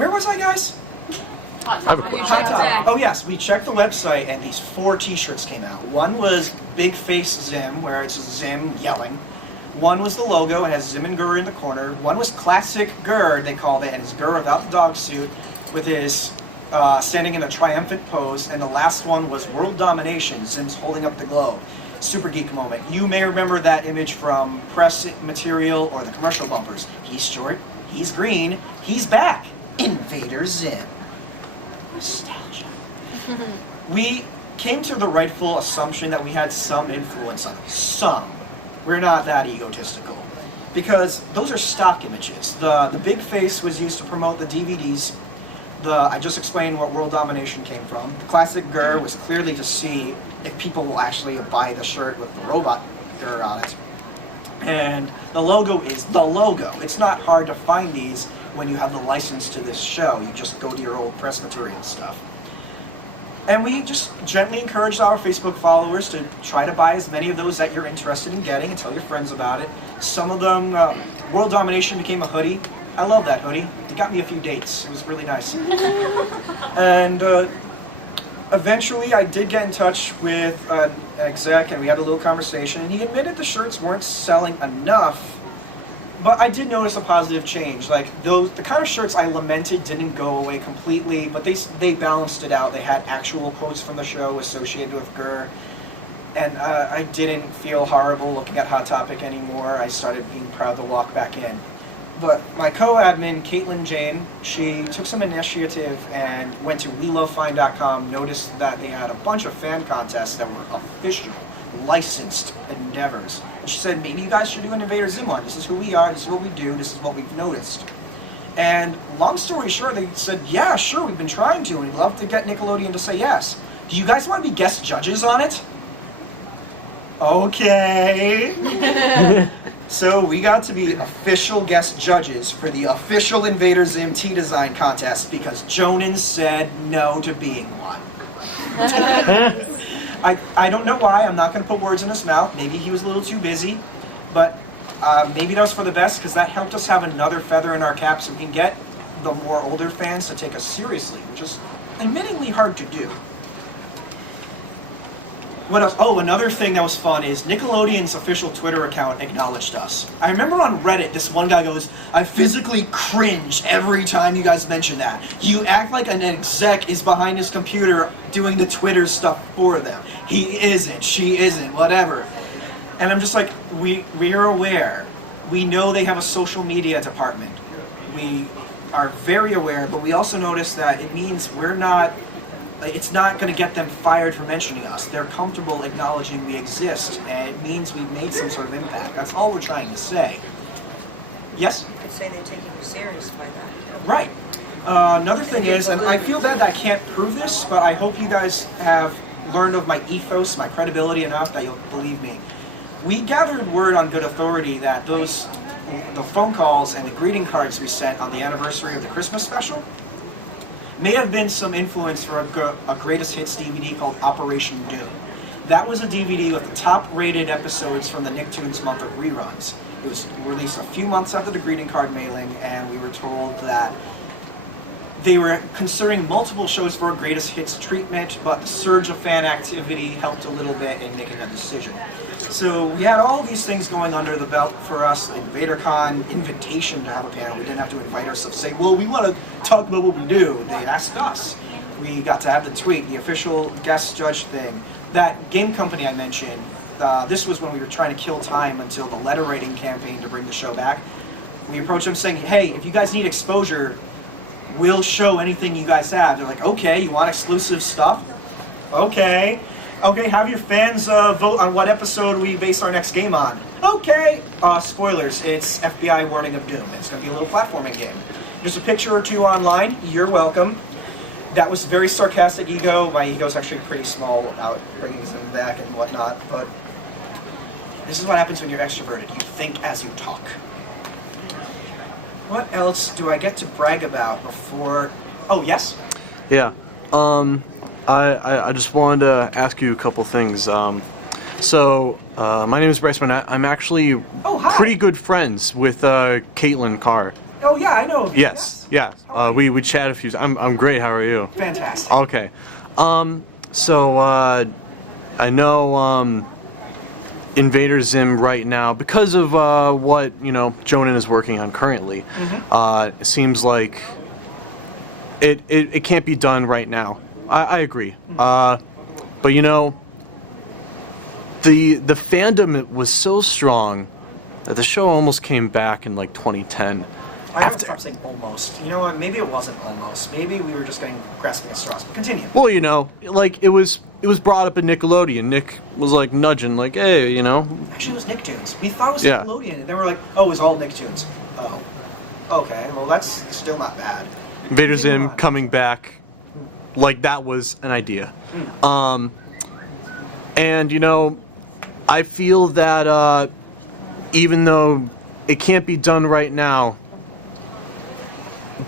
Where was I, guys? Hot Topic. Hot Topic. Oh yes, we checked the website and these 4 T-shirts came out. One was Big Face Zim, where it's Zim yelling. One was the logo, it has Zim and Gur in the corner. One was Classic Gur, they called it, and it's Gur without the dog suit, with his standing in a triumphant pose. And the last one was World Domination, Zim's holding up the globe. Super geek moment. You may remember that image from press material or the commercial bumpers. He's short, he's green, he's back. Invader Zim. Nostalgia. We came to the rightful assumption that we had some influence on it. Some. We're not that egotistical. Because those are stock images. The big face was used to promote the DVDs. I just explained what World Domination came from. The classic Gur was clearly to see if people will actually buy the shirt with the robot Gur on it. And the logo is the logo. It's not hard to find these when you have the license to this show. You just go to your old press material stuff. And we just gently encouraged our Facebook followers to try to buy as many of those that you're interested in getting and tell your friends about it. Some of them, World Domination became a hoodie. I love that hoodie. It got me a few dates. It was really nice. And eventually I did get in touch with an exec and we had a little conversation, and he admitted the shirts weren't selling enough. But I did notice a positive change. Like the kind of shirts I lamented didn't go away completely, but they balanced it out. They had actual quotes from the show associated with Gur, and I didn't feel horrible looking at Hot Topic anymore. I started being proud to walk back in. But my co-admin, Caitlin Jane, she took some initiative and went to WeLoveFine.com, noticed that they had a bunch of fan contests that were official, licensed endeavors. And she said, maybe you guys should do an Invader Zim one. This is who we are, this is what we do, this is what we've noticed. And long story short, they said, yeah, sure, we've been trying to, and we'd love to get Nickelodeon to say yes. Do you guys want to be guest judges on it? Okay. So we got to be official guest judges for the official Invader Zim T-Design contest because Jonan said no to being one. I don't know why. I'm not going to put words in his mouth. Maybe he was a little too busy, but maybe that was for the best because that helped us have another feather in our cap so we can get the more older fans to take us seriously, which is admittingly hard to do. What else? Oh, another thing that was fun is Nickelodeon's official Twitter account acknowledged us. I remember on Reddit, this one guy goes, I physically cringe every time you guys mention that. You act like an exec is behind his computer doing the Twitter stuff for them. He isn't, she isn't, whatever. And I'm just like, we're aware. We know they have a social media department. We are very aware, but we also notice that it means it's not going to get them fired for mentioning us. They're comfortable acknowledging we exist, and it means we've made some sort of impact. That's all we're trying to say. Yes? You could say they're taking you serious by that. Right. Another thing is, and I feel bad that I can't prove this, but I hope you guys have learned of my ethos, my credibility enough that you'll believe me. We gathered word on good authority that the phone calls and the greeting cards we sent on the anniversary of the Christmas special may have been some influence for a greatest hits DVD called Operation Doom. That was a DVD with the top-rated episodes from the Nicktoons month of reruns. It was released a few months after the greeting card mailing, and we were told that they were considering multiple shows for a greatest hits treatment, but the surge of fan activity helped a little bit in making a decision. So we had all these things going under the belt for us. InvaderCon, invitation to have a panel. We didn't have to invite ourselves, say, well, we want to talk about what we do. They asked us. We got to have the tweet, the official guest judge thing. That game company I mentioned, this was when we were trying to kill time until the letter writing campaign to bring the show back. We approached them saying, hey, if you guys need exposure, we'll show anything you guys have. They're like, okay, you want exclusive stuff? Okay. Okay, have your fans vote on what episode we base our next game on. Okay. Spoilers, it's FBI Warning of Doom. It's going to be a little platforming game. There's a picture or two online. You're welcome. That was very sarcastic ego. My ego's actually pretty small without bringing them back and whatnot. But this is what happens when you're extroverted. You think as you talk. What else do I get to brag about before... Oh, yes? Yeah. I just wanted to ask you a couple things. My name is Bryce Manette. I'm actually pretty good friends with Caitlin Carr. Oh yeah, I know of you. Yes. Yeah. We chat a few. I'm great. How are you? Fantastic. Okay. So I know Invader Zim right now, because of what Jonan is working on currently. It seems like it can't be done right now. I agree. But the fandom was so strong that the show almost came back in like 2010. I haven't stopped saying almost. You know what? Maybe it wasn't almost. Maybe we were just grasping at straws. But continue. Well, like it was brought up in Nickelodeon. Nick was like nudging, like, hey, Actually, it was Nicktoons. We thought it was Yeah. Nickelodeon, and then we're like, oh, it was all Nicktoons. Oh. Okay, well, that's still not bad. Invader Continue Zim on. coming back, like that was an idea. And I feel that even though it can't be done right now,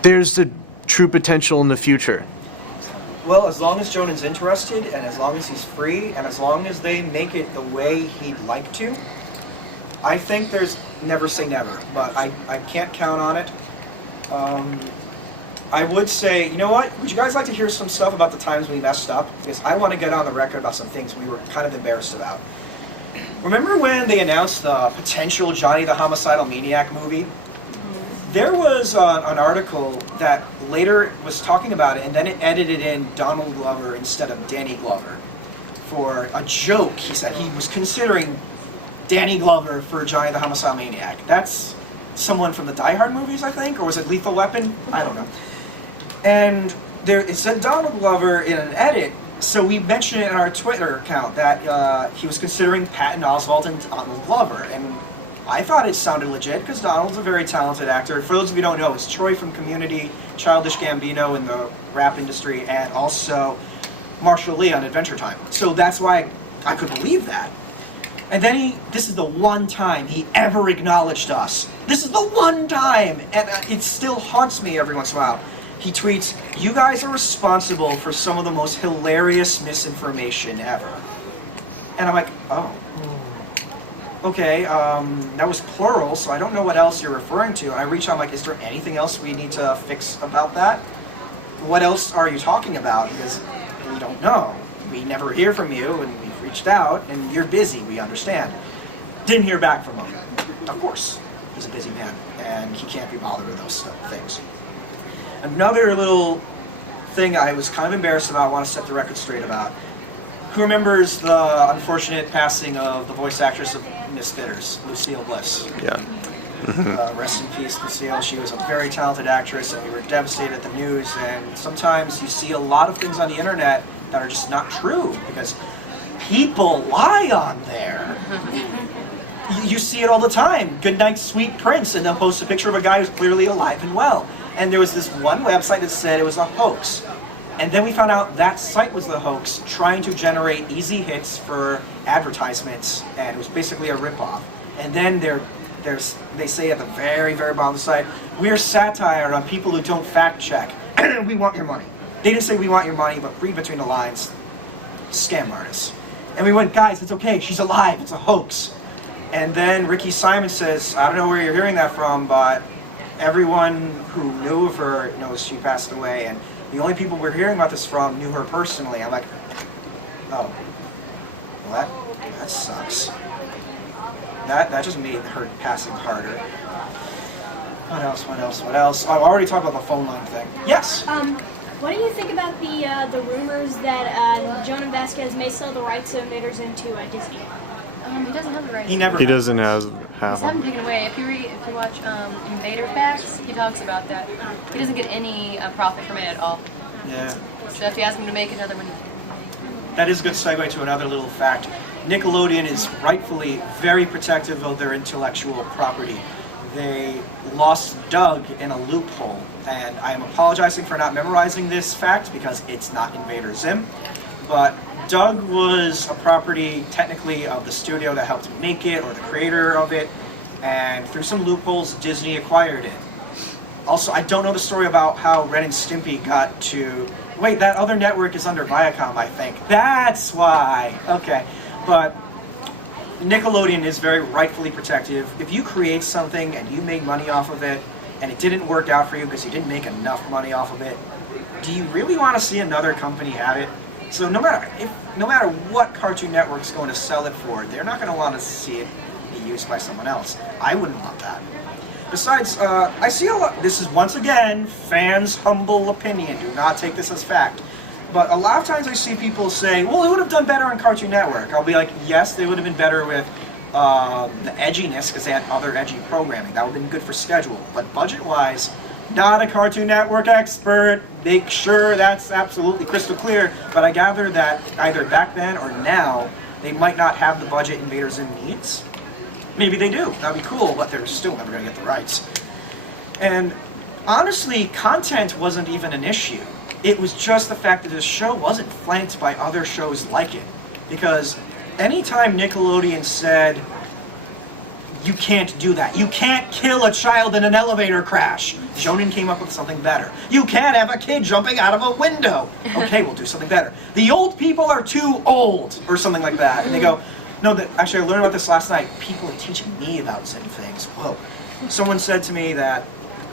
there's the true potential in the future. Well, as long as Jonan's interested, and as long as he's free, and as long as they make it the way he'd like to, I think there's never say never, but I can't count on it. I would say, you know what? Would you guys like to hear some stuff about the times we messed up? Because I want to get on the record about some things we were kind of embarrassed about. Remember when they announced the potential Johnny the Homicidal Maniac movie? There was an article that later was talking about it, and then it edited in Donald Glover instead of Danny Glover for a joke. He said he was considering Danny Glover for Johnny the Homicidal Maniac. That's someone from the Die Hard movies, I think, or was it Lethal Weapon? I don't know. And it said Donald Glover in an edit, so we mentioned it in our Twitter account that he was considering Patton Oswalt and Donald Glover, and I thought it sounded legit because Donald's a very talented actor. For those of you who don't know, it's Troy from Community, Childish Gambino in the rap industry, and also Marshall Lee on Adventure Time. So that's why I could believe that. And then this is the one time he ever acknowledged us. This is the one time! And it still haunts me every once in a while. He tweets, "You guys are responsible for some of the most hilarious misinformation ever." And I'm like, oh. Okay, that was plural, so I don't know what else you're referring to. And I reach out, I'm like, is there anything else we need to fix about that? What else are you talking about? Because we don't know. We never hear from you, and we've reached out, and you're busy, we understand. Didn't hear back from him. Of course, he's a busy man, and he can't be bothered with those things. Another little thing I was kind of embarrassed about, I want to set the record straight about. Who remembers the unfortunate passing of the voice actress of Miss Bitters, Lucille Bliss? Yeah. Rest in peace, Lucille. She was a very talented actress, and we were devastated at the news. And sometimes you see a lot of things on the internet that are just not true because people lie on there. You see it all the time. Good night, sweet prince, and they'll post a picture of a guy who's clearly alive and well. And there was this one website that said it was a hoax. And then we found out that site was the hoax, trying to generate easy hits for advertisements, and it was basically a ripoff. And then they say at the very, very bottom of the site, "We're satire on people who don't fact check. We want your money." They didn't say we want your money, but read between the lines, scam artists. And we went, guys, it's okay, she's alive, it's a hoax. And then Ricky Simon says, I don't know where you're hearing that from, but everyone who knew of her knows she passed away, and the only people we're hearing about this from knew her personally. I'm like, oh, well that sucks. That just made her passing harder. What else? Oh, I already talked about the phone line thing. Yes? What do you think about the rumors that Jonah Vasquez may sell the rights to Invader Zim to Disney? He doesn't have the rights. He doesn't have He's having taken away. If you watch Invader Facts, he talks about that. He doesn't get any profit from it at all. Yeah. So if you ask him to make another one, That is a good segue to another little fact. Nickelodeon is rightfully very protective of their intellectual property. They lost Doug in a loophole, and I am apologizing for not memorizing this fact because it's not Invader Zim, but Doug was a property technically of the studio that helped make it, or the creator of it, and through some loopholes, Disney acquired it. Also, I don't know the story about how Ren and Stimpy got to... Wait, that other network is under Viacom, I think. That's why! Okay, but Nickelodeon is very rightfully protective. If you create something and you make money off of it, and it didn't work out for you because you didn't make enough money off of it, do you really want to see another company have it? So no matter what Cartoon Network's going to sell it for, they're not going to want to see it be used by someone else. I wouldn't want that. Besides, I see a lot. This is once again fans' humble opinion. Do not take this as fact. But a lot of times I see people say, well, it would have done better on Cartoon Network. I'll be like, yes, they would have been better with the edginess because they had other edgy programming. That would have been good for schedule. But budget-wise, not a Cartoon Network expert. Make sure that's absolutely crystal clear. But I gather that either back then or now, they might not have the budget Invader Zim needs. Maybe they do. That'd be cool, but they're still never going to get the rights. And honestly, content wasn't even an issue. It was just the fact that this show wasn't flanked by other shows like it. Because anytime Nickelodeon said, you can't do that, you can't kill a child in an elevator crash, Shonen came up with something better. You can't have a kid jumping out of a window. Okay, we'll do something better. The old people are too old, or something like that. And they go, no, actually I learned about this last night. People are teaching me about Zen things. Whoa. Someone said to me that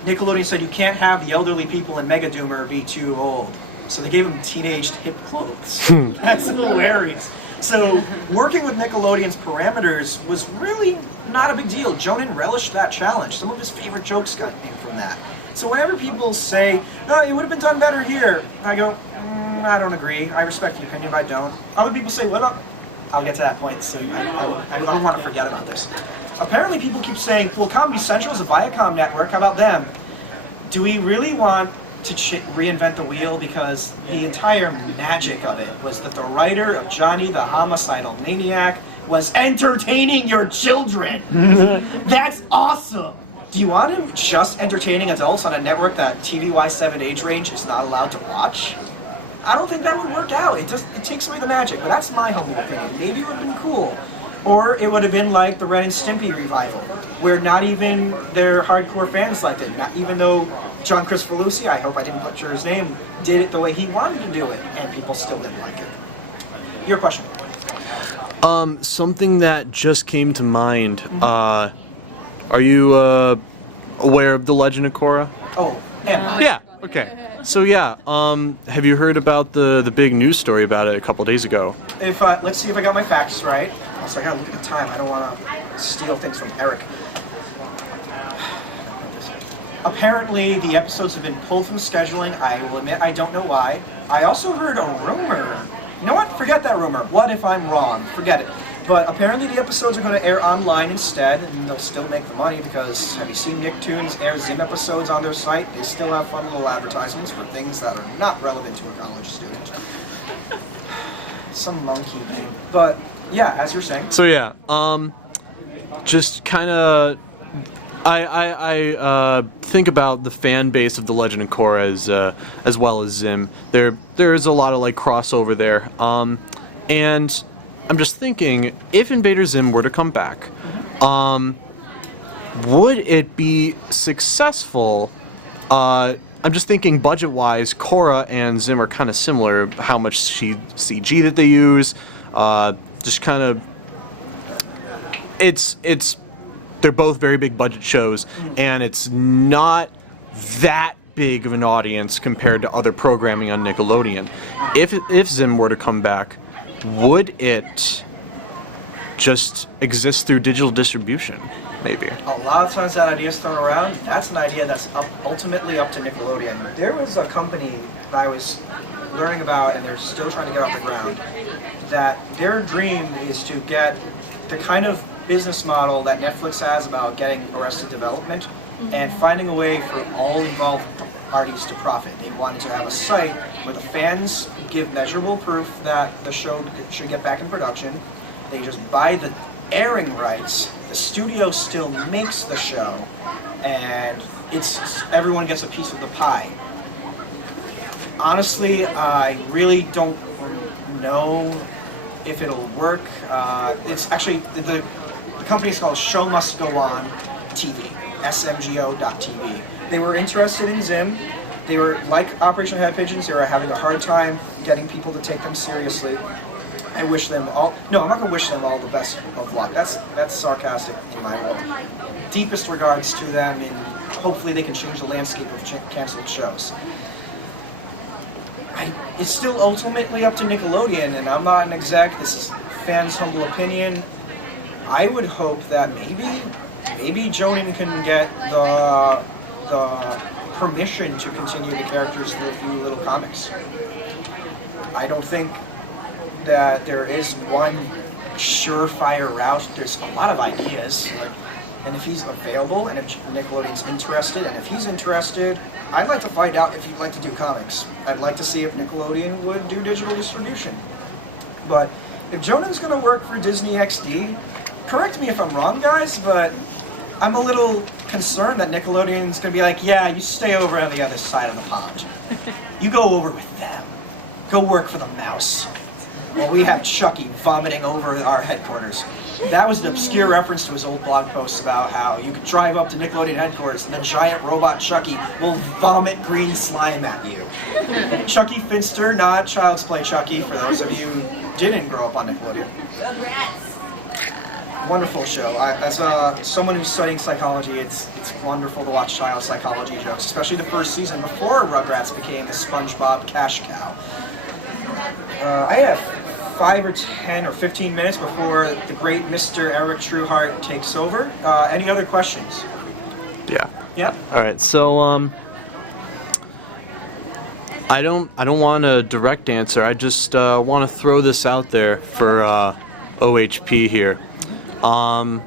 Nickelodeon said you can't have the elderly people in Mega Doomer be too old. So they gave them teenaged hip clothes. That's hilarious. So working with Nickelodeon's parameters was really not a big deal. Jonan relished that challenge. Some of his favorite jokes came from that. So whenever people say, no, it would have been done better here, I go, I don't agree. I respect the opinion, but I don't. Other people say, what up? I'll get to that point soon. I don't want to forget about this. Apparently people keep saying, well, Comedy Central is a Viacom network. How about them? Do we really want to reinvent the wheel? Because the entire magic of it was that the writer of Johnny the Homicidal Maniac was entertaining your children. That's awesome. Do you want him just entertaining adults on a network that TV-wise 7 age range is not allowed to watch? I don't think that would work out. It takes away the magic, but that's my humble opinion. Maybe it would have been cool. Or it would have been like the Ren and Stimpy revival, where not even their hardcore fans liked it. Not even though John Cristofalusi, I hope I didn't butcher his name, did it the way he wanted to do it, and people still didn't like it. Your question. Something that just came to mind. Are you aware of the Legend of Korra? Oh, am I? Yeah. Okay. So yeah, have you heard about the big news story about it a couple days ago? Let's see if I got my facts right. Also, I gotta look at the time. I don't want to steal things from Eric. Apparently, the episodes have been pulled from scheduling. I will admit I don't know why. I also heard a rumor. You know what? Forget that rumor. What if I'm wrong? Forget it. But apparently the episodes are going to air online instead, and they'll still make the money because, have you seen Nicktoons air Zim episodes on their site? They still have fun little advertisements for things that are not relevant to a college student. Some monkey thing. But, yeah, as you're saying. So yeah, just kind of, I think about the fan base of The Legend of Korra as well as Zim. There's a lot of like crossover there, and I'm just thinking, if Invader Zim were to come back, would it be successful? I'm just thinking budget-wise, Korra and Zim are kind of similar. How much CG that they use, just kind of, they're both very big budget shows, and it's not that big of an audience compared to other programming on Nickelodeon. If Zim were to come back, would it just exist through digital distribution, maybe? A lot of times that idea is thrown around. That's an idea that's ultimately up to Nickelodeon. There was a company that I was learning about, and they're still trying to get off the ground, that their dream is to get the kind of business model that Netflix has about getting Arrested Development and finding a way for all involved parties to profit. They wanted to have a site where the fans give measurable proof that the show should get back in production. They just buy the airing rights. The studio still makes the show, and everyone gets a piece of the pie. Honestly, I really don't know if it'll work. It's actually the company is called Show Must Go On TV, smgo.tv. They were interested in Zim. They were, like Operation Head Pigeons, they were having a hard time getting people to take them seriously. I wish them all, no, I'm not going to wish them all the best of luck. That's sarcastic in my world. Deepest regards to them in hopefully they can change the landscape of canceled shows. It's still ultimately up to Nickelodeon, and I'm not an exec. This is fans' humble opinion. I would hope that maybe Jonan can get the permission to continue the characters through a few little comics. I don't think that there is one surefire route. There's a lot of ideas, and if he's available, and if Nickelodeon's interested, and if he's interested, I'd like to find out if he'd like to do comics. I'd like to see if Nickelodeon would do digital distribution. But if Jonan's going to work for Disney XD, correct me if I'm wrong, guys, but I'm a little concerned that Nickelodeon's going to be like, yeah, you stay over on the other side of the pond. You go over with them. Go work for the mouse. Well, we have Chucky vomiting over our headquarters. That was an obscure reference to his old blog posts about how you could drive up to Nickelodeon headquarters and the giant robot Chucky will vomit green slime at you. Chucky Finster, not Child's Play Chucky, for those of you who didn't grow up on Nickelodeon. Wonderful show. As someone who's studying psychology, it's wonderful to watch child psychology jokes, especially the first season before Rugrats became the SpongeBob cash cow. I have 5 or 10 or 15 minutes before the great Mr. Eric Trueheart takes over. Any other questions? Yeah. Yep. All right. So I don't want a direct answer. I just want to throw this out there for OHP here. A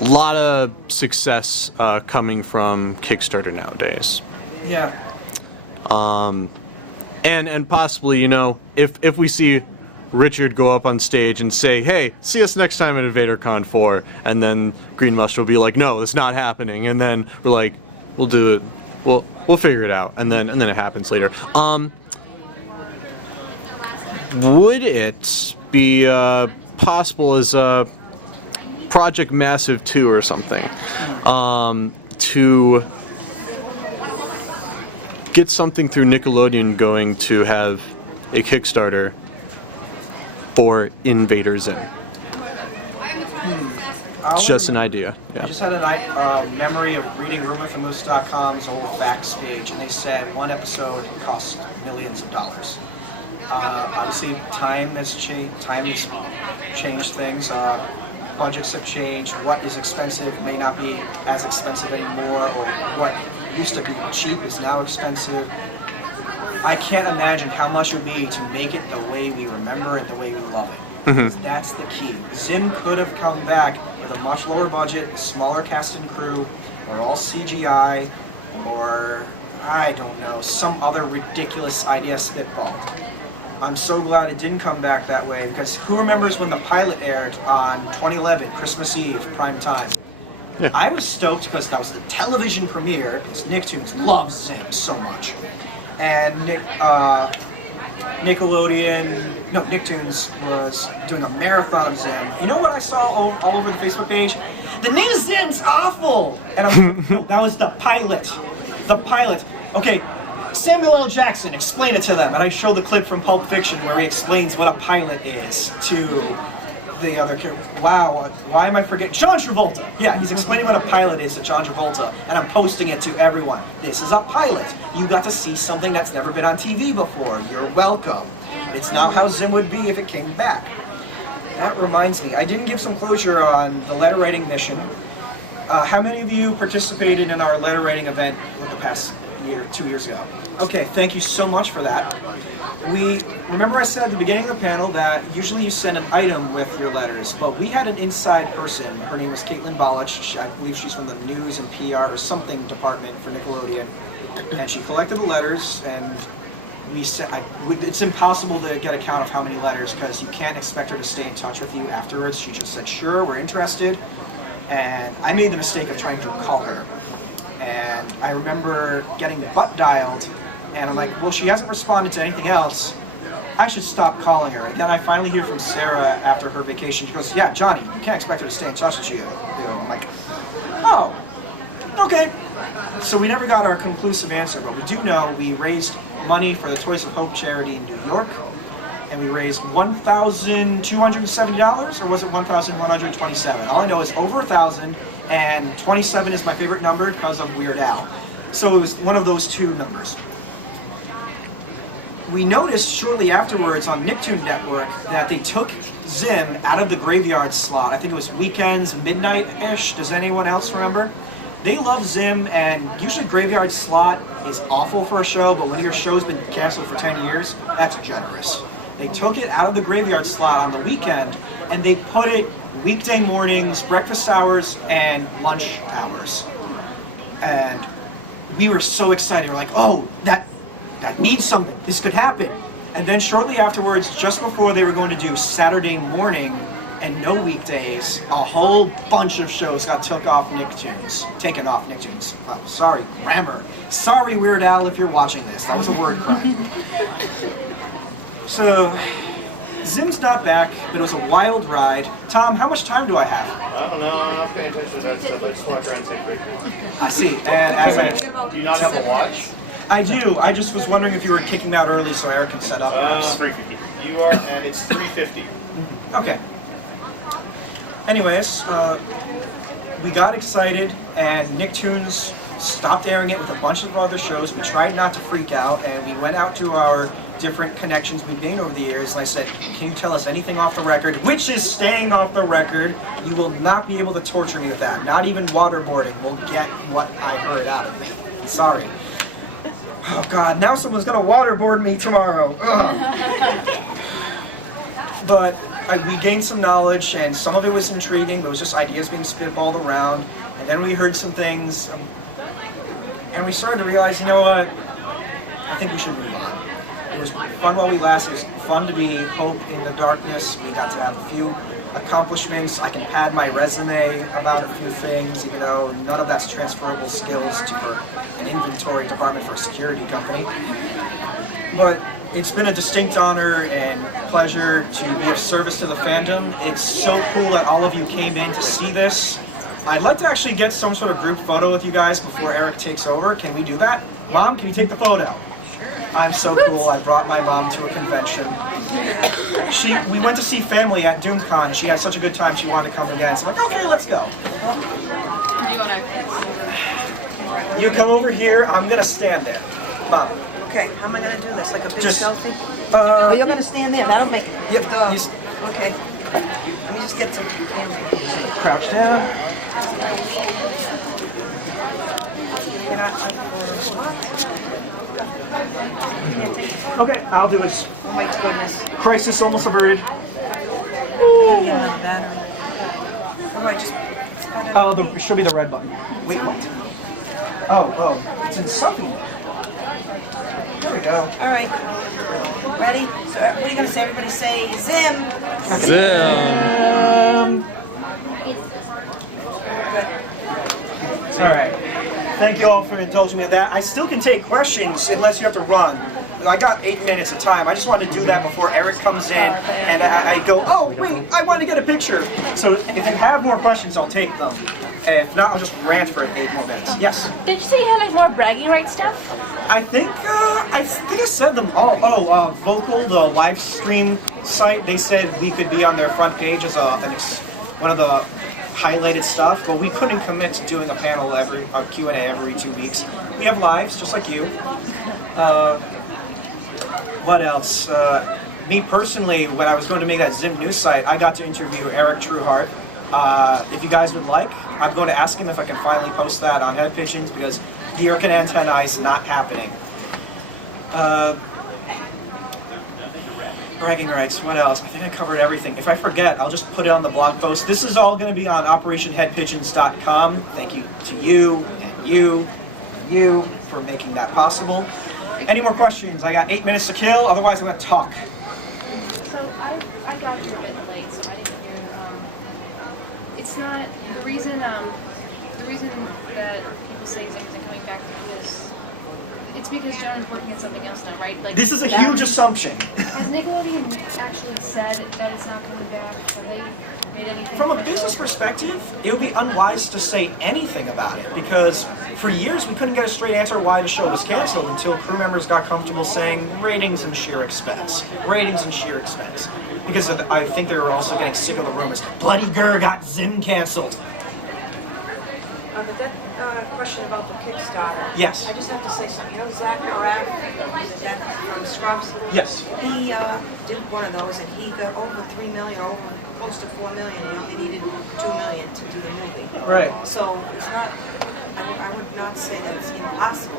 lot of success coming from Kickstarter nowadays. Yeah. And possibly, if we see Richard go up on stage and say, hey, see us next time at InvaderCon 4, and then Green Muster will be like, no, it's not happening, and then we're like, we'll do it, we'll figure it out, and then it happens later. Would it be possible as a Project Massive 2 or something to get something through Nickelodeon going to have a Kickstarter for Invader Zim? It's just an idea. Yeah. I just had a memory of reading RoomWithTheMoose.com's old facts page, and they said one episode costs millions of dollars. Obviously, time has changed things. Budgets have changed. What is expensive may not be as expensive anymore, or what used to be cheap is now expensive. I can't imagine how much it would be to make it the way we remember it, the way we love it. Mm-hmm. That's the key. Zim could have come back with a much lower budget, smaller cast and crew, or all CGI, or I don't know, some other ridiculous idea spitballed. I'm so glad it didn't come back that way, because who remembers when the pilot aired on 2011, Christmas Eve, prime time? Yeah. I was stoked because that was the television premiere, because Nicktoons loves Zim so much. And Nicktoons was doing a marathon of Zim. You know what I saw all over the Facebook page? The new Zim's awful! And I'm like, no, that was the pilot. The pilot. Okay, Samuel L. Jackson, explain it to them. And I show the clip from Pulp Fiction where he explains what a pilot is to the other character. Wow, why am I forgetting? John Travolta! Yeah, he's explaining what a pilot is to John Travolta, and I'm posting it to everyone. This is a pilot. You got to see something that's never been on TV before. You're welcome. It's not how Zim would be if it came back. That reminds me, I didn't give some closure on the letter writing mission. How many of you participated in our letter writing event the past year, 2 years ago? Okay, thank you so much for that. Remember I said at the beginning of the panel that usually you send an item with your letters, but we had an inside person. Her name was Caitlin Balich. I believe she's from the news and PR or something department for Nickelodeon. And she collected the letters, and we said it's impossible to get a count of how many letters because you can't expect her to stay in touch with you afterwards. She just said, sure, we're interested. And I made the mistake of trying to call her. And I remember getting butt dialed, and I'm like, well, she hasn't responded to anything else. I should stop calling her. And then I finally hear from Sarah after her vacation. She goes, yeah, Johnny, you can't expect her to stay in touch with you. I'm like, oh, okay. So we never got our conclusive answer, but we do know we raised money for the Toys of Hope charity in New York, and we raised $1,270, or was it $1,127? All I know is over $1,000, and 27 is my favorite number because of Weird Al. So it was one of those two numbers. We noticed shortly afterwards on Nicktoon Network that they took Zim out of the graveyard slot. I think it was weekends, midnight-ish. Does anyone else remember? They love Zim, and usually graveyard slot is awful for a show, but when your show's been canceled for 10 years, that's generous. They took it out of the graveyard slot on the weekend, and they put it weekday mornings, breakfast hours, and lunch hours. And we were so excited. We're like, oh, that means something. This could happen. And then shortly afterwards, just before they were going to do Saturday morning and no weekdays, a whole bunch of shows got taken off Nicktoons. Oh, sorry, grammar. Sorry, Weird Al, if you're watching this. That was a word crime. So, Zim's not back, but it was a wild ride. Tom, how much time do I have? I don't know. I'm not paying attention to that stuff. I just walk around and take pictures. I see. And as Do you not have a watch? I do. I just was wondering if you were kicking me out early so Eric can set up. It's 3:50. You are, and it's 3:50. Okay. Anyways, we got excited, and Nicktoons stopped airing it with a bunch of other shows. We tried not to freak out, and we went out to our different connections we've made over the years, and I said, can you tell us anything off the record? Which is staying off the record. You will not be able to torture me with that. Not even waterboarding will get what I heard out of me. Sorry. Oh God, now someone's gonna waterboard me tomorrow. But we gained some knowledge, and some of it was intriguing, but it was just ideas being spitballed around. And then we heard some things, and we started to realize, you know what, I think we should move on. It was fun while we lasted. It was fun to be hope in the darkness. We got to have a few accomplishments. I can pad my resume about a few things, even though none of that's transferable skills for an inventory department for a security company. But it's been a distinct honor and pleasure to be of service to the fandom. It's so cool that all of you came in to see this. I'd like to actually get some sort of group photo with you guys before Eric takes over. Can we do that? Mom, can you take the photo? I'm so cool. I brought my mom to a convention. We went to see family at DoomCon. She had such a good time, she wanted to come again. So I'm like, okay, let's go. You come over here, I'm gonna stand there. Mom. Okay, how am I gonna do this? Like a big Just- selfie? Oh, you're gonna stand there. That'll make it. Yep. Okay. Let me just get some camera. Crouch down. Can I- Okay, I'll do it. Oh my goodness. Crisis almost averted. Yeah, another battery. Oh, I just. Oh, it should be the red button. Wait, what? Oh, it's in something. There we go. All right. Ready? So, what are you gonna say? Everybody say Zim. Zim. All right. Thank you all for indulging me with that. I still can take questions unless you have to run. I got 8 minutes of time. I just wanted to do that before Eric comes in, and I go, oh, wait, I want to get a picture. So if you have more questions, I'll take them. If not, I'll just rant for 8 more minutes. Yes? Did you say you had like more bragging rights stuff? I think I said them all. Vocal, the live stream site, they said we could be on their front page as one of the highlighted stuff, but we couldn't commit to doing a panel a Q&A every 2 weeks. We have lives, just like you. What else? Me personally, when I was going to make that Zim news site, I got to interview Eric Trueheart. If you guys would like, I'm going to ask him if I can finally post that on Head Pigeons, because the Irken Antennae is not happening. Bragging rights, what else? I think I covered everything. If I forget, I'll just put it on the blog post. This is all going to be on OperationHeadPigeons.com. Thank you to you and you and you for making that possible. Any more questions? I got 8 minutes to kill, otherwise I'm going to talk. So I got here a bit late, so I didn't hear. It's not the reason that people say Zim isn't coming back is it's because Jonah's working on something else now, right? Like This is a huge assumption. Has Nickelodeon actually said that it's not coming back? Have they made anything? From a business perspective, it would be unwise to say anything about it, because for years we couldn't get a straight answer why the show was canceled until crew members got comfortable saying ratings and sheer expense. Ratings and sheer expense. Because I think they were also getting sick of the rumors. Bloody Grr got Zim canceled. But that question about the Kickstarter. Yes. I just have to say something. You know, Zach Arab, that from Scrubs. Yes. He did one of those, and he got over 3 million, over close to 4 million. He only needed 2 million to do the movie. Right. So it's not. I would not say that it's impossible.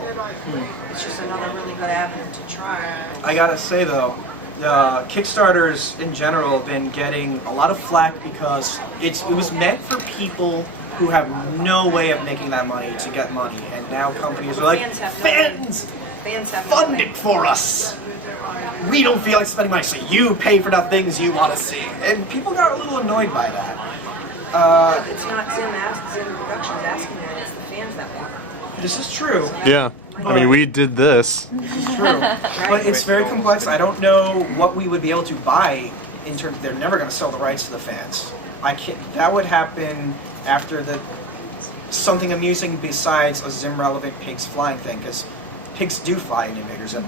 It's just another really good avenue to try. I gotta say though, Kickstarters in general have been getting a lot of flack because it was meant for people who have no way of making that money to get money, and now companies are like, fans Fans have fund it for us. We don't feel like spending money, so you pay for the things you want to see, and people got a little annoyed by that. It's not Zim Productions asking that. It's the fans that want it. This is true. Yeah. I mean, we did this. It's true, but it's very complex. I don't know what we would be able to buy in terms. They're never going to sell the rights to the fans. I can't. That would happen after something amusing besides a Zim relevant pigs flying thing, because pigs do fly in Invader Zim.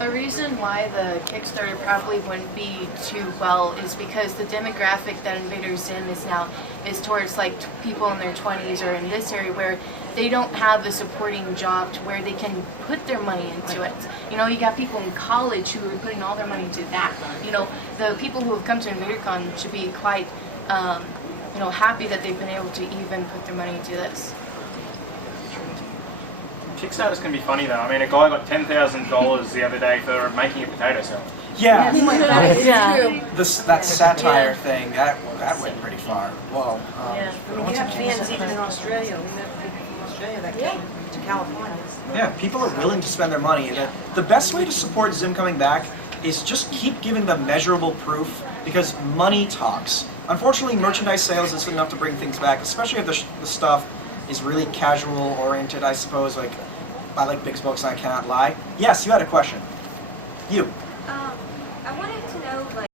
A reason why the Kickstarter probably wouldn't be too well is because the demographic that Invader Zim is now is towards like people in their 20s or in this area where they don't have a supporting job to where they can put their money into it. You know, you got people in college who are putting all their money into that. You know, the people who have come to InvaderCon should be quite, you know, happy that they've been able to even put their money into this. Kickstarters can be funny though. I mean, a guy got $10,000 the other day for making a potato salad. Yeah, Yeah. that satire thing that went pretty far. Whoa. Yeah. I mean, you have fans even in Australia. We met people from Australia that came to California. Yeah, people are willing to spend their money. And the best way to support Zim coming back is just keep giving them measurable proof, because money talks. Unfortunately, merchandise sales isn't enough to bring things back, especially if the stuff is really casual oriented, I suppose. Like, I like Big's books and I cannot lie. Yes, you had a question. You. I wanted to know, like,